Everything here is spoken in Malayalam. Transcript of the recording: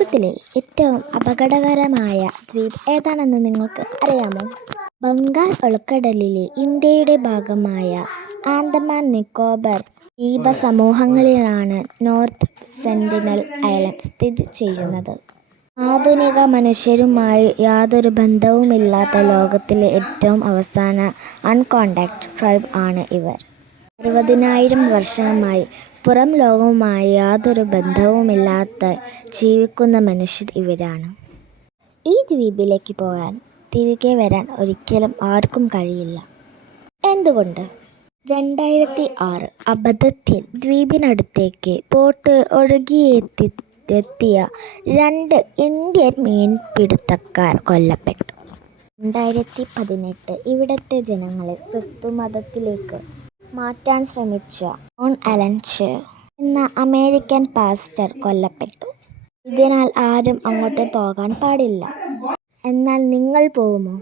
ലോകത്തിലെ ഏറ്റവും അപകടകരമായ ദ്വീപ് ഏതാണെന്ന് നിങ്ങൾക്ക് അറിയാമോ? ബംഗാൾ ഉൾക്കടലിലെ ഇന്ത്യയുടെ ഭാഗമായ ആൻഡമാൻ നിക്കോബാർ ദ്വീപസമൂഹങ്ങളിലാണ് നോർത്ത് സെന്റിനൽ ഐലൻഡ് സ്ഥിതി ചെയ്യുന്നത്. ആധുനിക മനുഷ്യരുമായി യാതൊരു ബന്ധവുമില്ലാത്ത ലോകത്തിലെ ഏറ്റവും അവസാന അൺകോണ്ടാക്ട് ട്രൈബ് ആണ് ഇവർ. 60,000 വർഷമായി പുറം ലോകവുമായി യാതൊരു ബന്ധവുമില്ലാതെ ജീവിക്കുന്ന മനുഷ്യർ ഇവരാണ്. ഈ ദ്വീപിലേക്ക് പോയാൽ തിരികെ വരാൻ ഒരിക്കലും ആർക്കും കഴിയില്ല. എന്തുകൊണ്ട്? 2006 അബദ്ധത്തിൽ ദ്വീപിനടുത്തേക്ക് ബോട്ട് ഒഴുകിയെത്തിയ 2 ഇന്ത്യൻ മീൻപിടുത്തക്കാർ കൊല്ലപ്പെട്ടു. 2018 ഇവിടത്തെ ജനങ്ങളെ ക്രിസ്തുമതത്തിലേക്ക് മാറ്റാൻ ശ്രമിച്ച ജോൺ അലൻ ചെ എന്ന അമേരിക്കൻ പാസ്റ്റർ കൊല്ലപ്പെട്ടു. ഇതിനാൽ ആരും അങ്ങോട്ട് പോകാൻ പാടില്ല. എന്നാൽ നിങ്ങൾ പോകുമോ?